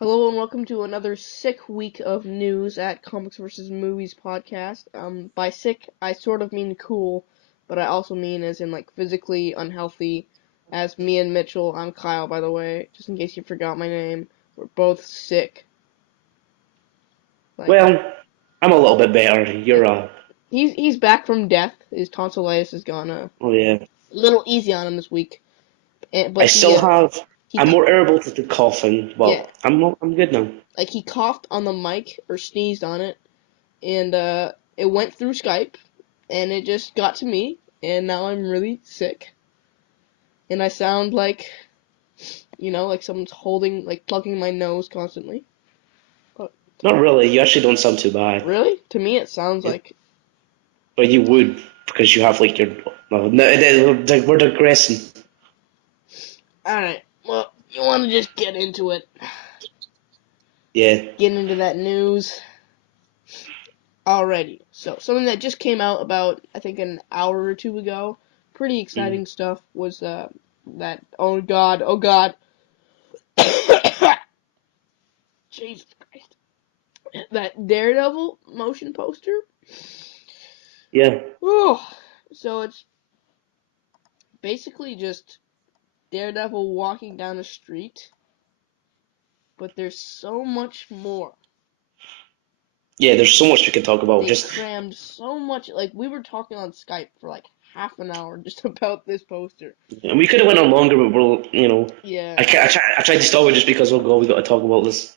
Hello and welcome to another sick week of news at Comics vs. Movies podcast. By sick, I sort of mean cool, but I also mean as in like physically unhealthy. As me and Mitchell, I'm Kyle by the way, just in case you forgot my name. We're both sick. Like Well, I'm a little bit better. yeah. You're. He's back from death. His tonsillitis has gone a Oh yeah. little easy on him this week. I But still have. he I'm more irritable to the coughing, yeah, but I'm good now. like he coughed on the mic or sneezed on it, and it went through Skype, and it just got to me, and now I'm really sick, and I sound like, like someone's holding, like plugging my nose constantly. But Not really. You actually don't sound too bad. really, to me, it sounds Yeah. like. But you would because you have like your. No, we're digressing. All right, well, you want to just get into it, Yeah. get into that news. Alrighty, so something that just came out about I think an hour or two ago, pretty Mm. exciting stuff was that oh god, Jesus Christ, that Daredevil motion poster. Yeah. Oh, so it's basically just Daredevil walking down a street, but there's so much more. Yeah. There's so much we could talk about. They Just crammed so much. Like we were talking on Skype for like half an hour just about this poster. and we could have went on longer, but we'll. Yeah. I tried to stop it just because we got to talk about this.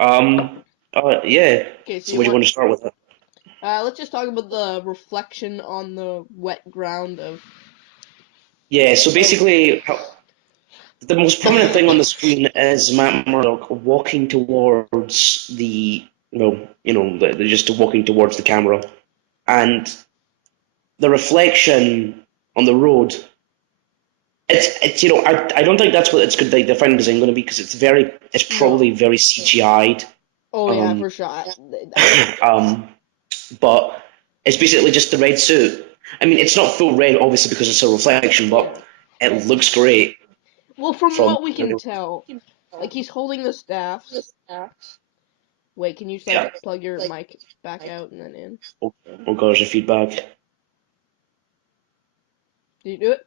Um. Yeah. Okay, so So you what do you want? want to start with? Let's just talk about the reflection on the wet ground of. Yeah. So Of basically, the most prominent thing on the screen is Matt Murdock walking towards just walking towards the camera, and the reflection on the road. It's I don't think that's what it's good. Like the final design going to be because it's no. probably very CGI'd. Oh yeah, Um, for sure. um, but it's basically just the red suit. I mean, it's not full red obviously because it's a reflection, Yeah. but it looks great Well, from from. what we can tell, like he's holding the staffs. Wait, can you just like Yeah. plug your mic back out and then in? Oh, oh gosh, the feedback. Did you do it,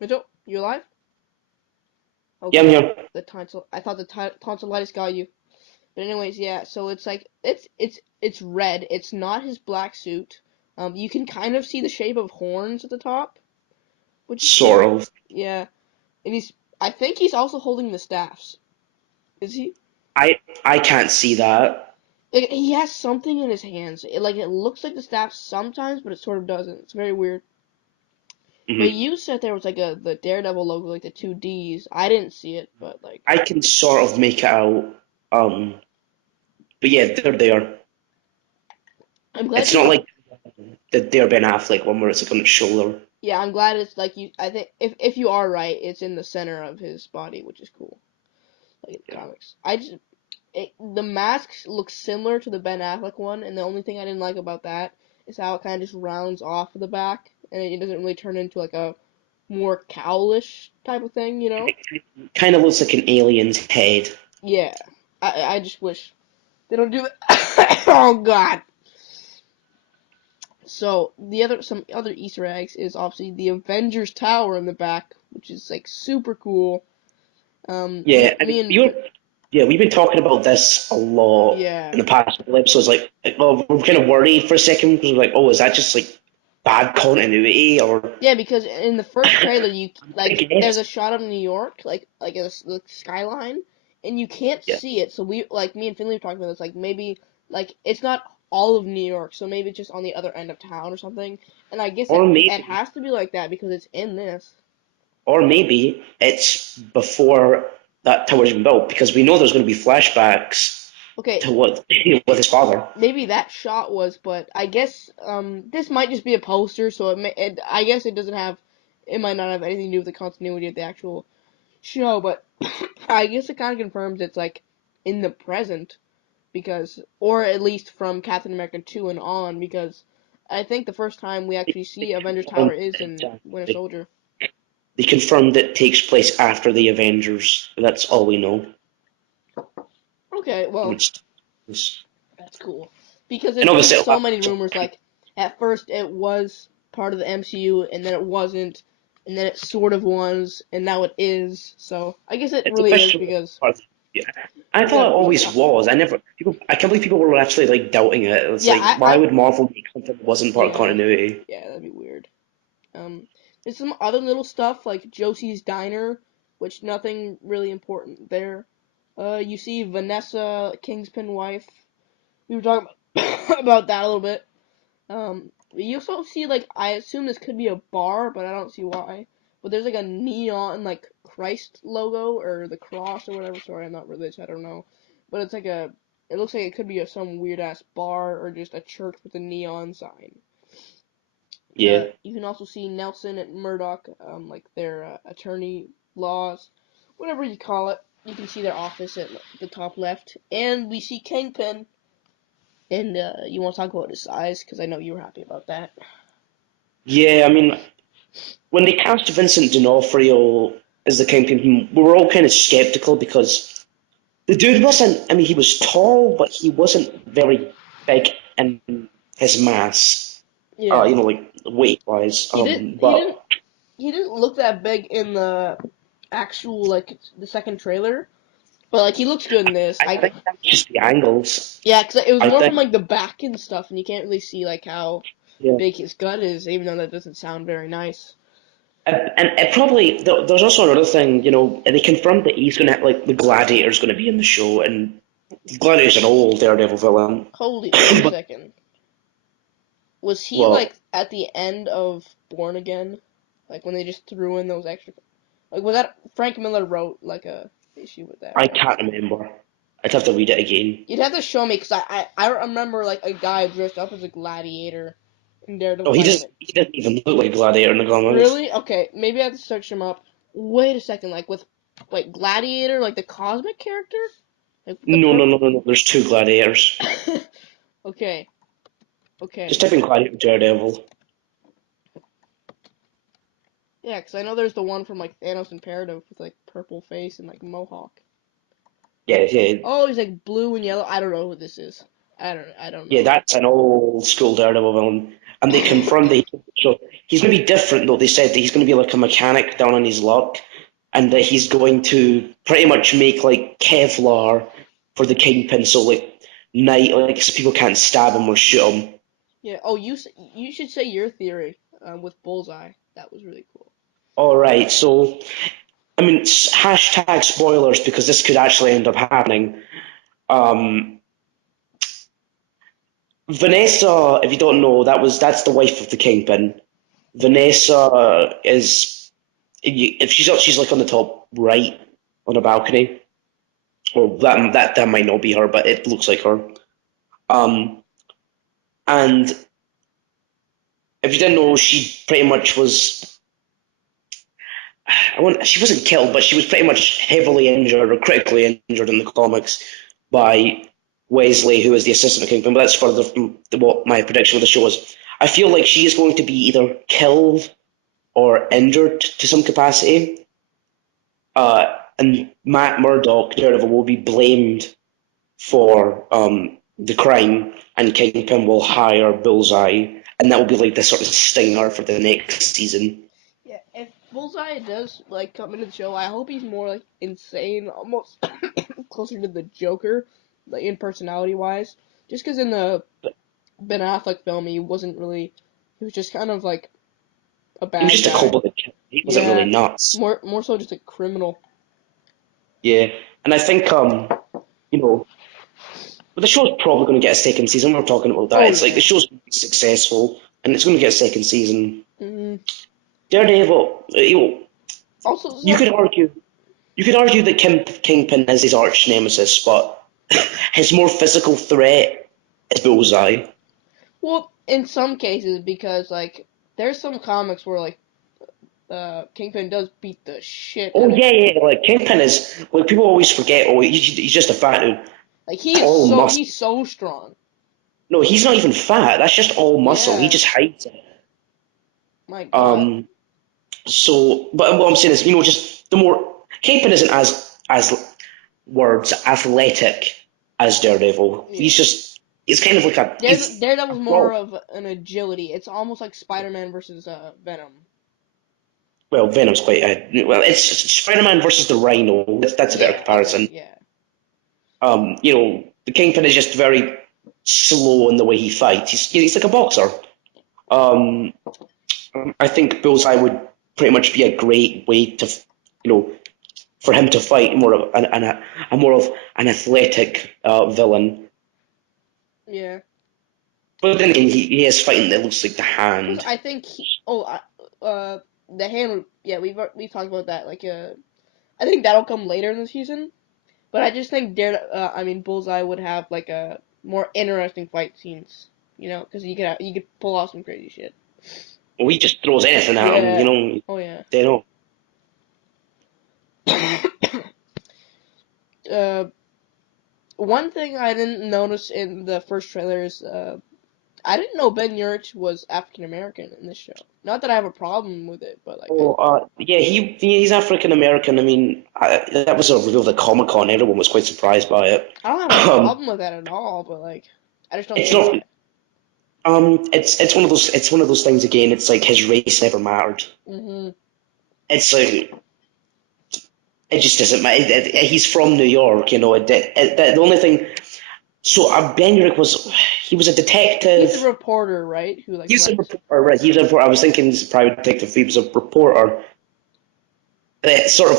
Mitchell? You alive? Oh Yeah, I'm god, here. the tonsil. I thought the tonsillitis got you. But anyways, yeah. So it's like it's red. It's not his black suit. You can kind of see the shape of horns at the top, which is Sort cool. of. Yeah, and he's. I think he's also holding the staffs. Is he? I can't see that. Like, he has something in his hands. It looks like the staff sometimes, but it sort of doesn't. It's very weird. But Hmm. you said there was like the Daredevil logo, like the two D's. I didn't see it, but like I can sort of make it out. Um, but yeah, they're there. I'm glad It's you. not like the Dare Ben Affleck one where it's like on his shoulder. Yeah, I'm glad it's like you. I think if you are right, it's in the center of his body, which is cool. Like in the Yeah. comics, the mask looks similar to the Ben Affleck one, and the only thing I didn't like about that is how it kind of just rounds off the back, and it doesn't really turn into like a more cowlish type of thing, you know? It kind of looks like an alien's head. Yeah, I just wish they don't do that. Oh God. So some other Easter eggs is obviously the Avengers Tower in the back, which is like super cool. Yeah, I mean, Me and we've been talking about this a lot yeah, in the past couple episodes. Well, we're kind of worried for a second because we're like, oh, is that just like bad continuity or? yeah, because in the first trailer you I like there's guess. a shot of New York, like the skyline, and you can't Yeah. see it. So we like me and Finley were talking about this, like maybe like it's not all of New York, so maybe it's just on the other end of town or something. And I guess Or it maybe has to be like that because it's in this. Or maybe it's before that tower's even built, because we know there's going to be flashbacks Okay, to what with his father. maybe that shot was, but I guess this might just be a poster, so I guess it might not have anything to do with the continuity of the actual show, but I guess it kind of confirms it's like in the present because, or at least from Captain America 2 and on, because I think the first time we actually see Avengers Tower is in Winter Soldier. they confirmed it takes place after the Avengers. That's all we know. Okay, well, Which is, that's cool. Because and there's been obviously, so many rumors, like, at first it was part of the MCU, and then it wasn't, and then it sort of was, and now it is. So I guess it it's really is officially because part of yeah. I we got thought it we always got was. I can't believe people were actually like doubting it. It's yeah like, why would Marvel make something that wasn't part of yeah continuity? yeah that'd be weird. Um, there's some other little stuff like Josie's Diner, which nothing really important there. You see Vanessa Kingspin wife. We were talking about, about that a little bit. You also see like I assume this could be a bar, but I don't see why. But there's like a neon like Christ logo or the cross or whatever. Sorry, I'm not religious. I don't know. But it's like a. It looks like it could be some weird ass bar or just a church with a neon sign. Yeah, You can also see Nelson and Murdoch, like their attorney laws, whatever you call it. You can see their office at the top left, and we see Kingpin. And you want to talk about his size because I know you were happy about that. yeah. I mean, when they cast Vincent D'Onofrio as the Kingpin, we were all kind of skeptical because the dude wasn't. I mean, he was tall, but he wasn't very big in his mass. Yeah, Like weight wise. he did. He But didn't. He didn't look that big in the actual like the second trailer, but like he looks good in this. I think that's just the angles. Yeah, because it was I more from think, like the back and stuff, and you can't really see like how yeah. big his gut is, even though that doesn't sound very nice. And it probably there's also another thing, they confirmed that he's gonna like the Gladiator's gonna be in the show, and Gladiator's an old Daredevil villain, Holy, wait a but second. Was he well, like at the end of Born Again? Like when they just threw in those extra like was that Frank Miller wrote like a issue with that, I right? can't remember. I'd have to read it again. You'd have to show me because I remember like a guy dressed up as a gladiator in Oh, Daredevil he fighting doesn't. like He doesn't even look like a Gladiator in the comics. really? Okay, maybe I have to search him up. Wait a second, like with like Gladiator, like the cosmic character? Like the No, no, no, purple no, no. There's two Gladiators. Okay, Just okay. type in Gladiator Daredevil. Yeah, because I know there's the one from like Thanos Imperative with like purple face and like mohawk. Yeah, yeah, Oh, he's like blue and yellow. I don't know who this is. I don't yeah. know. That's an old school Daredevil villain, and they confirmed that he's going to be different. Though they said that he's going to be like a mechanic down on his luck, and that he's going to pretty much make like Kevlar for the Kingpin, so like night, like so people can't stab him or shoot him. Yeah. Oh, you should say your theory with Bullseye. That was really cool. All right, so I mean, hashtag spoilers because this could actually end up happening. Um, Vanessa, if you don't know, that's the wife of the Kingpin. Vanessa is if she's like on the top right on a balcony, or that might not be her, but it looks like her. Um, and if you didn't know, she pretty much was. She wasn't killed, but she was pretty much heavily injured or critically injured in the comics by Wesley, who is the assistant Kingpin. But that's further from what my prediction of the show is. I feel like she is going to be either killed or injured to some capacity, and Matt Murdock, Daredevil, will be blamed for the crime, and Kingpin will hire Bullseye, and that will be like the sort of stinger for the next season. Yeah. If Bullseye does like come into the show, I hope he's more like insane, almost closer to the Joker, like in personality wise. Just because in the Ben Affleck film, he wasn't really. He was just kind of like a He was bad just a guy. cold-blooded kid. He wasn't really Yeah. nuts. More so just a criminal. Yeah, and I think you know, but the show's probably going to get a second season. We're talking about that. Oh It's like the yeah. show's going to be successful, and it's going to get a second season. hmm Daredevil, Also, you so could argue, that Kingpin is his arch nemesis, but his more physical threat is Bullseye. well, in some cases, because like there's some comics where like Kingpin does beat the shit Oh out of yeah, yeah. Like Kingpin is like people always forget. Oh, he's just a fat dude. like All muscle. he's so strong. No, he's not even fat. That's just all muscle. He Yeah, just hides it. my God. Um, So, but what I'm saying is, just the more Kingpin isn't as words athletic as Daredevil. Yeah. He's kind of like a Daredevil's more brawl. of an agility. It's almost like Spider-Man versus Venom. Well, Venom's quite it's Spider-Man versus the Rhino. That's a better Yeah. Okay. comparison. Yeah. The Kingpin is just very slow in the way he fights. He's like a boxer. Um, I think Bullseye would pretty much be a great way to, for him to fight more of a more of an athletic villain. Yeah. But then again, he is fighting that looks like the Because hand. I think the hand. Yeah, we've talked about that. Like I think that'll come later in the season. But I just think Bullseye would have like a more interesting fight scenes. Because you could pull off some crazy shit. Well, he just throws anything at him. Yeah. Oh yeah. They know. uh, One thing I didn't notice in the first trailer is I didn't know Ben Urich was African American in this show. Not that I have a problem with it, but like Oh, yeah, he's African American. I mean, that was a reveal of the Comic Con. Everyone was quite surprised by it. I don't have a problem with that at all. But like I just don't It's get not. why. It's one of those things again. It's like his race never mattered. Mhm. It's like it just doesn't matter. He's from New York, the only thing. So Ben Urich he was a detective. He's a reporter, right? Who like He was a writes. reporter, right? He was a reporter. I was thinking he's a private detective. He was a reporter. It sort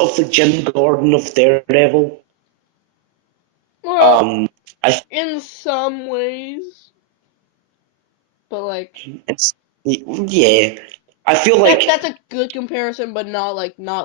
of the Jim Gordon of Daredevil. Well, Um, I in some ways, but like it's yeah. I feel like that's a good comparison, but not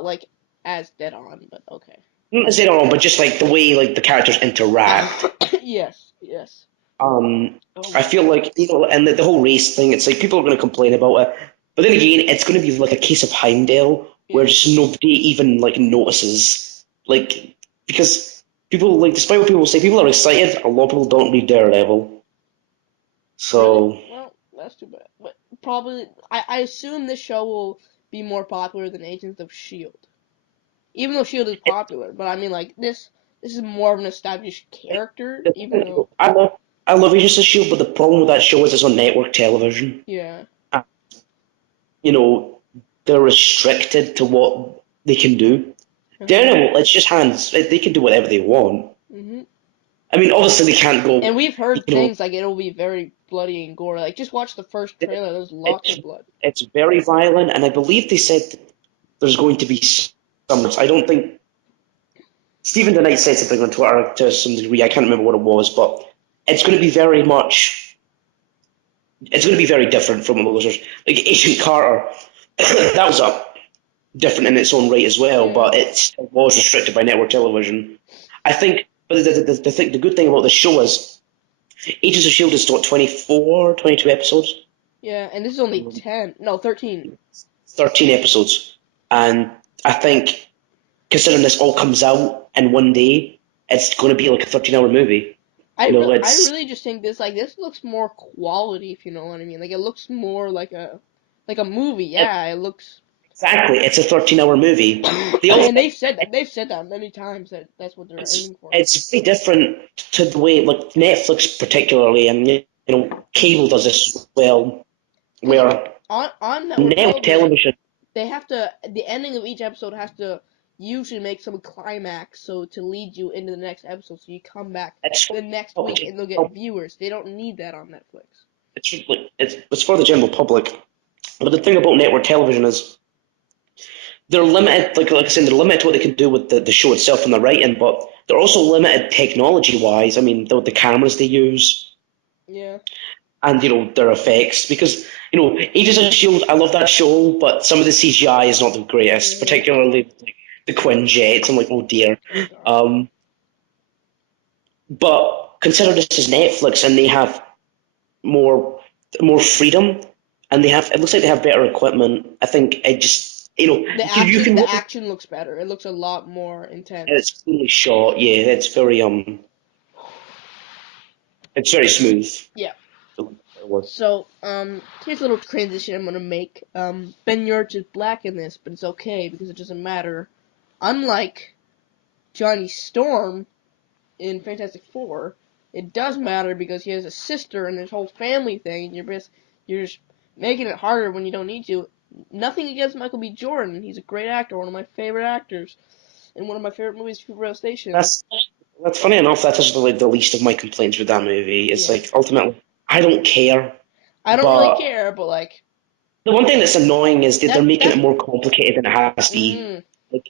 like as dead on. But okay. not say wrong, but just like the way like the characters interact. Yes. Yes. I feel like and the whole race thing. It's like people are going to complain about it, but then again, it's going to be like a case of Heimdall, where Yeah. just nobody even like notices, like because people like despite what people say, people are excited. A lot of people don't read Daredevil, Really? so Well, that's too bad. But probably, I assume this show will be more popular than Agents of Shield. Even though Shield is popular, but I mean, like this is more of an established character. Even though, I love Agents of Shield, but the problem with that show is it's on network television. yeah, Uh, You know, they're restricted to what they can do. uh-huh. Daredevil, it's just hands. They can do whatever they want. hmm I mean, obviously they can't And go. we've heard You know, things like it'll be very bloody and gory. Like just watch the first it, trailer. There's lots it's of blood. it's very violent, and I believe they said there's going to be some. I don't think Stephen DeKnight said something on Twitter to some degree. I can't remember what it was, but it's going to be very much. It's going to be very different from what was like Agent Carter. That was different in its own right as well, Yeah. but it still was restricted by network television. I think, but the good thing about the show is Agents of Shield is what 24, 22 episodes, Yeah, and this is only 10. No, 13. 13 episodes, and I think considering this all comes out in one day, it's going to be like a 13-hour movie. I It's really just think this looks more quality, if you know what I mean. Like it looks more like a movie. it, Yeah, it looks. exactly it's a 13-hour movie. They also And they've said that many times that that's what they're it's aiming for. it's very different to the way like Netflix particularly, and cable does this as well, Because where on network network television, television. they have to the ending of each episode has to usually make some climax so to lead you into the next episode so you come back It's the next week and they'll get viewers. They don't need that on Netflix. it's for the general public. But the thing about network television is they're limited. Like I said, they're limited to what they can do with the show itself and the writing, but they're also limited technology wise. I mean, the cameras they use Yeah. and their effects because Agents of Shield. I love that show, but some of the CGI is not the greatest, hmm particularly like, the Quinjets. I'm like, oh dear. Um, but consider this is Netflix, and they have more more freedom, and it looks like they have better equipment. I think it just you can The really, action looks better. It looks a lot more and intense. it's cleanly shot. Yeah, it's very smooth. Yeah. Wars. So, here's a little transition I'm gonna make. Ben Urich is black in this, but it's okay because it doesn't matter. Unlike Johnny Storm in Fantastic Four, it does matter because he has a sister and this whole family thing. You're just making it harder when you don't need to. Nothing against Michael B. Jordan. He's a great actor, one of my favorite actors, and one of my favorite movies, Super Rail Station. That's funny enough. That is like the least of my complaints with that movie. It's Yeah. like ultimately, I don't care, I don't really but care, but like the one thing that's annoying is that they're making it that. more complicated than it has to be. Mm, Like,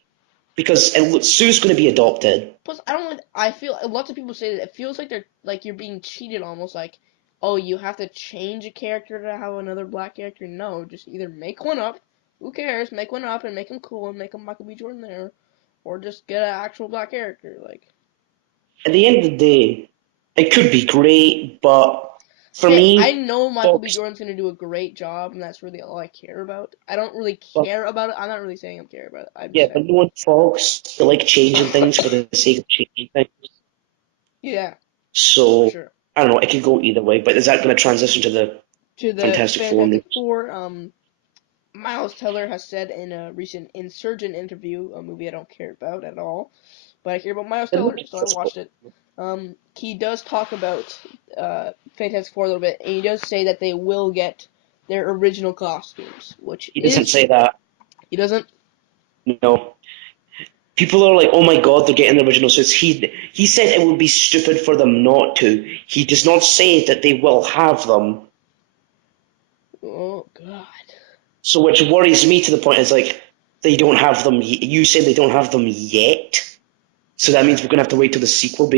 because Sue's going to be adopted. Plus, I don't. I feel lots of people say that it feels like you're being cheated almost. Like, oh, you have to change a character to have another black character. No, just either make one up. Who cares? Make one up and make him cool and make him Michael B. Jordan there, or just get an actual black character. Like, At the end of the day, it could be great, but for see, I me, know Michael B. Fox. Jordan's gonna do a great job, and that's really all I care about. I don't really But care about it. I'm not really saying I care about it. I'm yeah, just but saying, no one Fox. They like changing things for the sake of changing things. yeah, for So sure. I don't know. It could go either way. But is that going to transition to the To the Fantastic Four Fantastic news? Four, Miles Teller has said in a recent Insurgent interview, a movie I don't care about at all, but I care about Miles It Teller, looks so I difficult. watched it. He does talk about Fantastic Four a little bit, and he does say that they will get their original costumes, which He doesn't is say that. he doesn't. No. People are like, "Oh my God, they're getting the original suits." He said it would be stupid for them not to. He does not say that they will have them. Oh God. So, which worries me to the point is like they don't have them. You say they don't have them yet, so that means we're gonna have to wait till the sequel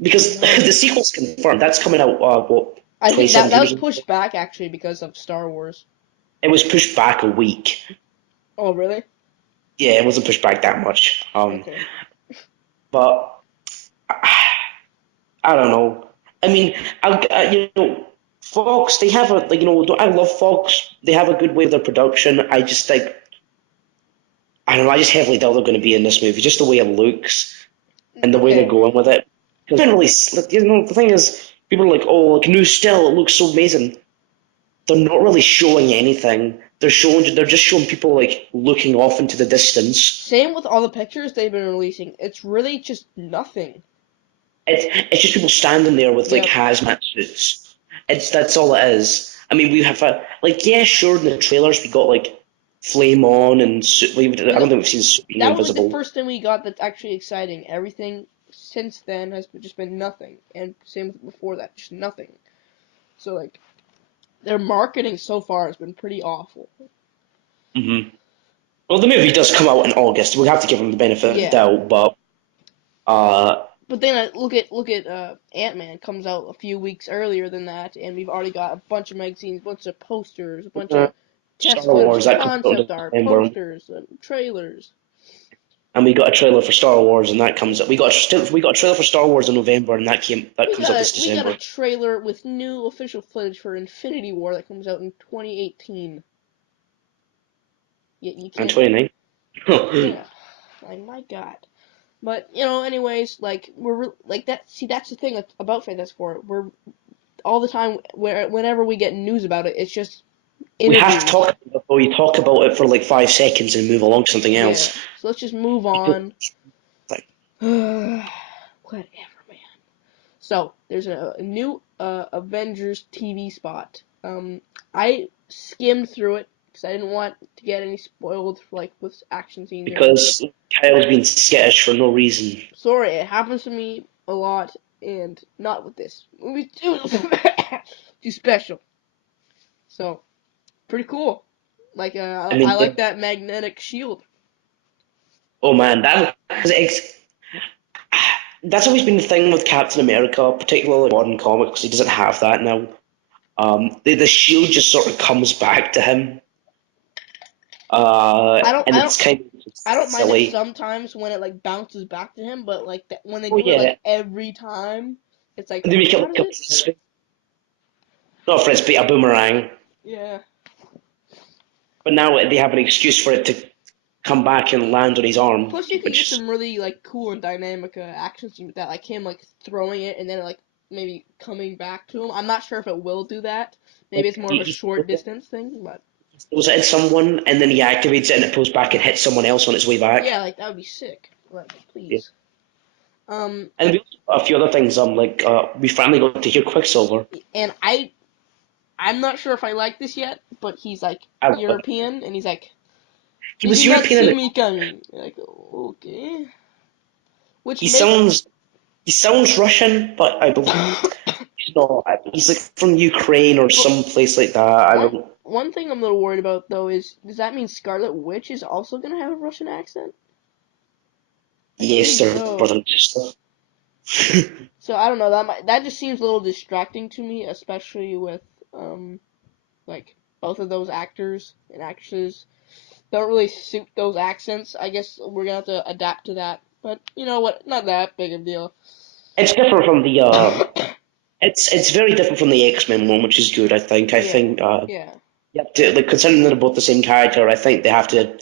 because No, the sequel's confirmed. That's coming out what I think that 2017 or was something. pushed back actually because of Star Wars. It was pushed back a week. Oh really? Yeah, it wasn't pushed back that much. Okay. But I don't know. I mean, Fox. They have a like I love Fox. They have a good way of their production. I just think I don't know. I just heavily doubt they're going to be in this movie. Just the way it looks and the way they're Okay. going with it. Because generally, the thing is, people are like, "Oh, like new still, it looks so amazing." They're not really showing anything. They're just showing people like looking off into the distance. Same with all the pictures they've been releasing. It's really just nothing. It's just people standing there with like Yep. hazmat suits. That's all it is. I mean, we have like yeah, sure. In the trailers, we got like Flame On and I We don't got think we've seen being that was like the invisible. first thing we got that's actually exciting. Everything since then has just been nothing, and same with before that, just nothing. So like their marketing so far has been pretty awful. Hmm. Well, the movie does come out in August. We have to give them the benefit of the Yeah, doubt, but uh, but then look at Ant-Man comes out a few weeks earlier than that, and we've already got a bunch of magazines, a bunch of posters, a bunch uh, of Star test footage, Wars that comes out in concept art, December, posters, and trailers. and we got a trailer for Star Wars, and that comes. We got a trailer for Star Wars in November, and that We comes got out a this we got a December trailer with new official footage for Infinity War that comes out in 2018. Yet you and can't. 29. Yeah, like my God. But anyways, like like that. See, that's the thing about Fantastic Four. We're all the time whenever we get news about it, it's just We have to interviews. talk about it, but we talk about it for like 5 seconds and move along to something Yeah. else. So let's just move Because, on. like, Whatever, man. So there's a new Avengers TV spot. I skimmed through it because I didn't want to get any spoiled like with action scenes or anything. because Kyle's been skittish for no reason. Sorry, it happens to me a lot, and not with this. Movie's too too special. So pretty cool. Like I I mean, like that magnetic shield. oh man, that's always been the thing with Captain America, particularly modern comics. He doesn't have that now. The shield just sort of comes back to him, I don't and I don't it's kind of I don't mind it silly. sometimes when it like bounces back to him, but like when they Oh do it like yeah, every time, it's like and they make it how like does a it? frisbee, not a frisbee, a boomerang. Yeah. But now they have an excuse for it to come back and land on his arm, Plus, you can get which some really like cool and dynamic action scenes with that, like him like throwing it and then like maybe coming back to him. I'm not sure if it will do that, Maybe it's more of a He short distance thing, but throws it at someone, and then he activates it, and it pulls back and hits someone else on its way back. yeah, like that would be sick. Like, Yeah. please. Um, And we also got a few other things. We finally got to hear Quicksilver. and I'm not sure if I like this yet, but he's like I, European, and he's like, he "Did was you not European, see and me coming?" You're like, okay, which he makes sounds he sounds Russian, but I believe he's not. He's like from Ukraine or but some place like that. I one don't. one thing I'm a little worried about though is does that mean Scarlet Witch is also gonna have a Russian accent? I Yes, think they're so. brother and sister. So I don't know. That just seems a little distracting to me, especially with um like both of those actors and actresses don't really suit those accents. I guess we're gonna have to adapt to that. But you know what? Not that big of a deal. It's different from the. It's very different from the X-Men one, which is good. I think. I Yeah, think. yeah, You have to, like, considering they're both the same character, I think they have to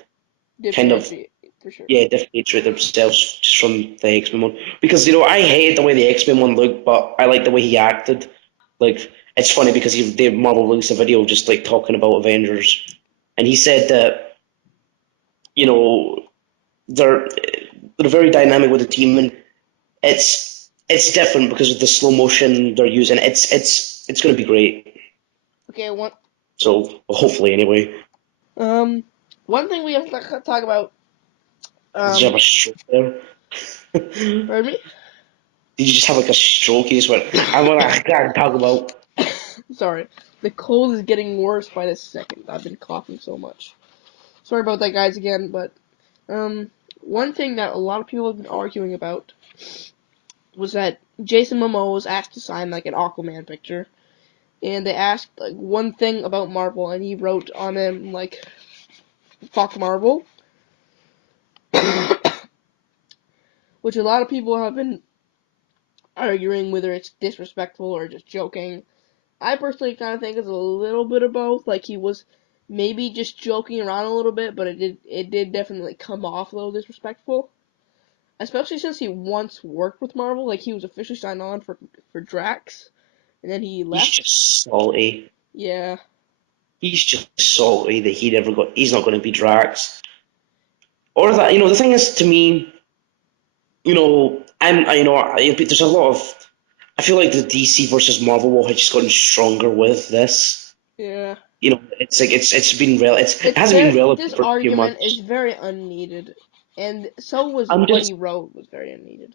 kind of differentiate for sure. differentiate themselves just from the X-Men one. Because I hate the way the X-Men one looked, but I like the way he acted. Like, it's funny because Marvel released a video just like talking about Avengers, and he said that you know they're they're very dynamic with the team, and it's different because of the slow motion they're using. It's going to be great. Okay, one So hopefully, anyway. um one thing we have to talk about. Did you have a stroke there? Pardon me. Did you just have like a stroke? You just went, I gotta talk about. Sorry, the cold is getting worse by the second. I've been coughing so much. Sorry about that, guys, again. But one thing that a lot of people have been arguing about was that Jason Momoa was asked to sign like an Aquaman picture, and they asked like one thing about Marvel, and he wrote on him like "fuck Marvel," which a lot of people have been arguing whether it's disrespectful or just joking. I personally kind of think it's a little bit of both. Like he was maybe just joking around a little bit, but it did definitely come off a little disrespectful. Especially since he once worked with Marvel, like he was officially signed on for Drax, and then he He's left. just salty. Yeah, He's just salty that he's not going to be Drax. Or that, the thing is, to me, there's a lot of, I feel like the DC versus Marvel war has just gotten stronger with this. yeah. It's like, it It's hasn't been very relevant this for a few argument is months. very unneeded, and so was I'm what he just, wrote was very unneeded.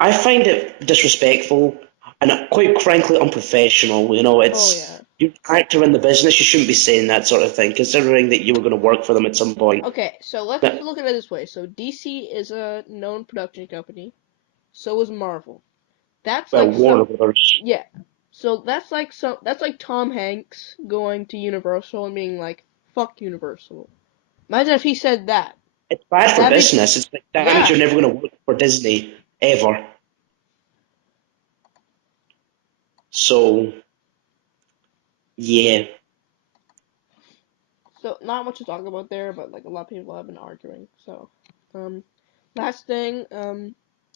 I find it disrespectful and quite frankly unprofessional. Oh yeah. You're an actor in the business, you shouldn't be saying that sort of thing, considering that you were going to work for them at some point. Okay, so let's But, look at it this way. So DC is a known production company. So is Marvel. That's well, like Warner some Brothers. yeah. So that's like Tom Hanks going to Universal and being like, "Fuck Universal." Imagine if he said that. It's bad for That'd be business. It's like that means yeah. you're never going to work for Disney ever. So yeah, So not much to talk about there, but like a lot of people have been arguing. So, um, last thing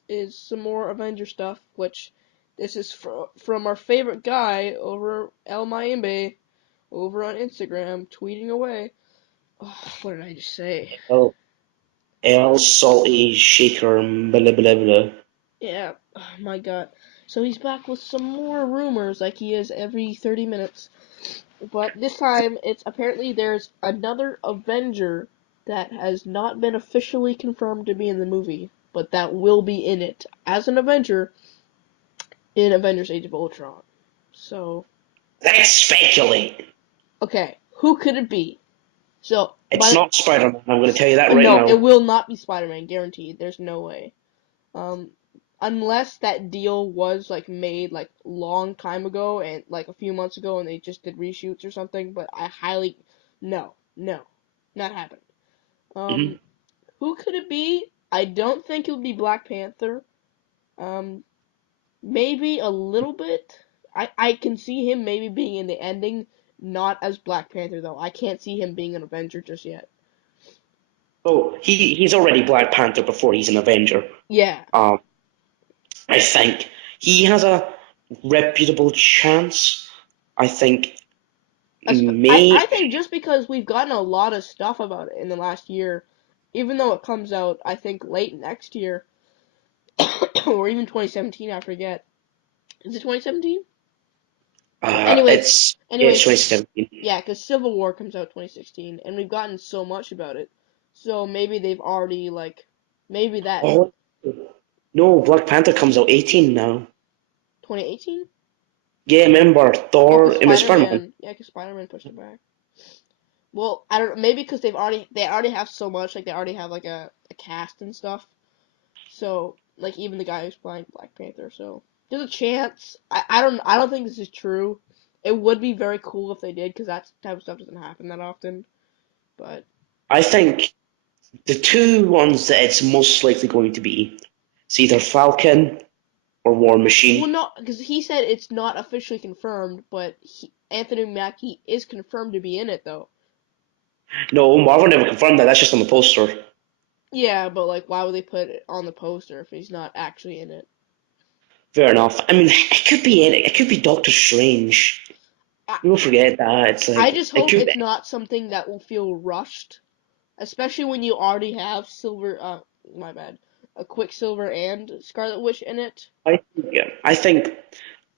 is some more Avenger stuff, which this is from our favorite guy over El Mayimbe over on Instagram, tweeting away. Oh, what did I just say? well, El Salty Shaker, blah blah blah. Yeah, oh my god. So he's back with some more rumors, like he is every 30 minutes. But this time, it's apparently there's another Avenger that has not been officially confirmed to be in the movie, but that will be in it as an Avenger in Avengers: Age of Ultron. So, Let's speculate. okay, who could it be? So, It's not Spider-Man. I'm going to tell you that right no, it now. will not be Spider-Man, guaranteed. There's no way. Um, unless that deal was like made like long time ago and like a few months ago and they just did reshoots or something, but I highly no, not happening. Hmm. Um, who could it be? I don't think it would be Black Panther. Um, maybe a little bit. I can see him maybe being in the ending, not as Black Panther though. I can't see him being an Avenger just yet. Oh, he's already Black Panther before he's an Avenger. Yeah, Um, I think he has a reputable chance. I think I May. think just because we've gotten a lot of stuff about it in the last year, even though it comes out, I think, late next year, or even 2017, I forget. Is it 2017? Anyways, It's anyways, 2017. yeah, because Civil War comes out 2016, and we've gotten so much about it. So maybe they've already, like, maybe that Oh no, Black Panther comes out 18 now. 2018? Yeah, remember Oh, Thor? because It was Spider-Man. Spider-Man, yeah, because Spider-Man pushed it back. Well, I don't, maybe because they already have so much, like, they already have, like, a cast and stuff. So, like, even the guy who's playing Black Panther, so there's a chance. I don't think this is true. It would be very cool if they did, because that type of stuff doesn't happen that often. But I think the two ones that it's most likely going to be, it's either Falcon or War well, Machine. no, because he said it's not officially confirmed, but Anthony Mackie is confirmed to be in it though. No, Marvel never confirmed that. That's just on the poster. Yeah, but like, why would they put it on the poster if he's not actually in it? Fair enough. I mean, it could be in it. It could be Doctor Strange. I, People forget that. It's I like just it hope could. it's not something that will feel rushed, especially when you already have Silver. My bad. A Quicksilver and Scarlet Witch in it. I think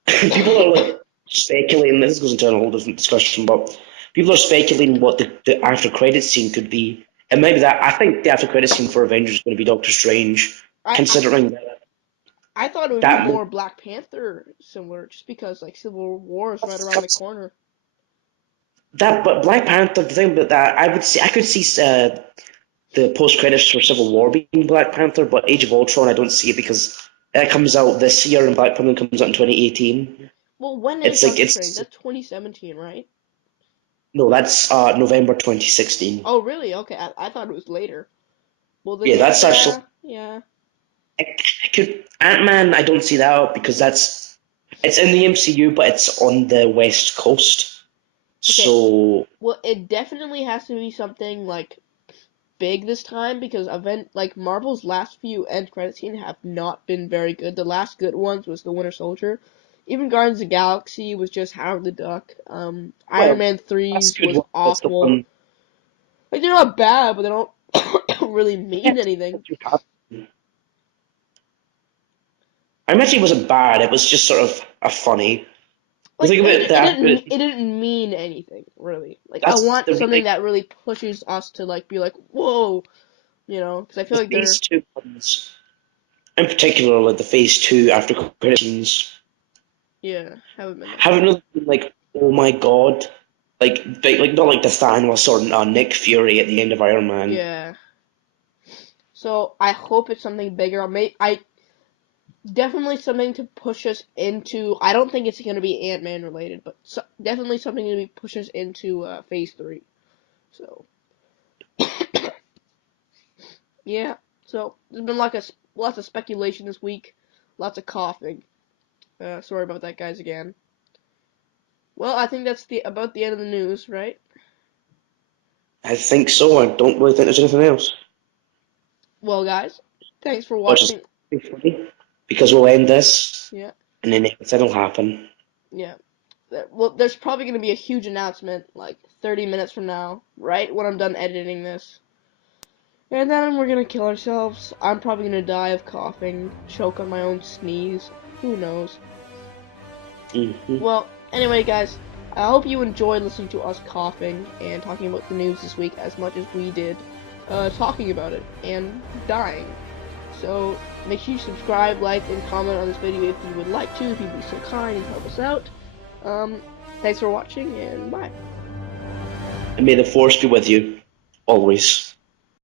people are like speculating. This goes into a whole different discussion, but people are speculating what the after credit scene could be, and maybe that. I think the after credit scene for Avengers is going to be Doctor Strange, I, I considering I thought it would be that more Black Panther similar, just because like Civil War is right around the corner. but Black Panther. The thing about that, I could see the post credits for Civil War being Black Panther, but Age of Ultron, I don't see it because it comes out this year and Black Panther comes out in 2018. Well, when is It's like Doctor Strange? it's That's 2017, right? no, that's November 2016. Oh, really? Okay, I thought it was later. Well, then Yeah, that's actually yeah, yeah. I could Ant-Man. I don't see that out because it's in the MCU, but it's on the West Coast. Okay, So well, it definitely has to be something like big this time because Marvel's last few end credit scenes have not been very good. The last good ones was the Winter Soldier. Even Guardians of the Galaxy was just Howard the Duck. Iron well, Man that's a 3's good was one. That's the awful. one. Like they're not bad, but they don't really Yeah, mean anything. I imagine it wasn't bad. It was just sort of a funny. The Like thing about that, it didn't mean anything really. Like I that's want the something that really pushes us to like be like whoa, because I feel the like phase they're two ones, in particular, like the phase two after credit scenes, yeah haven't been that haven't good. really been like, oh my god, like not like the Thanos or Nick Fury at the end of Iron Man. Yeah. So I hope it's something bigger. I definitely something to push us into. I don't think it's gonna be Ant-Man related, but definitely something to push us into Phase 3. So yeah. So there's been like lots of speculation this week, lots of coughing. Sorry about that, guys. Again. Well, I think that's the about the end of the news, right? I think so. I don't really think there's anything else. Well, guys, thanks for Which is watching. funny because we'll end this Yeah, and then it'll happen. yeah. Well, there's probably going to be a huge announcement like 30 minutes from now, right when I'm done editing this. And then we're going to kill ourselves. I'm probably going to die of coughing, choke on my own sneeze. Who knows? Hmm. Well, anyway, guys, I hope you enjoyed listening to us coughing and talking about the news this week as much as we did talking about it and dying. So make sure you subscribe, like, and comment on this video if you would like to, if you'd be so kind and help us out. Thanks for watching, and bye. And may the force be with you always.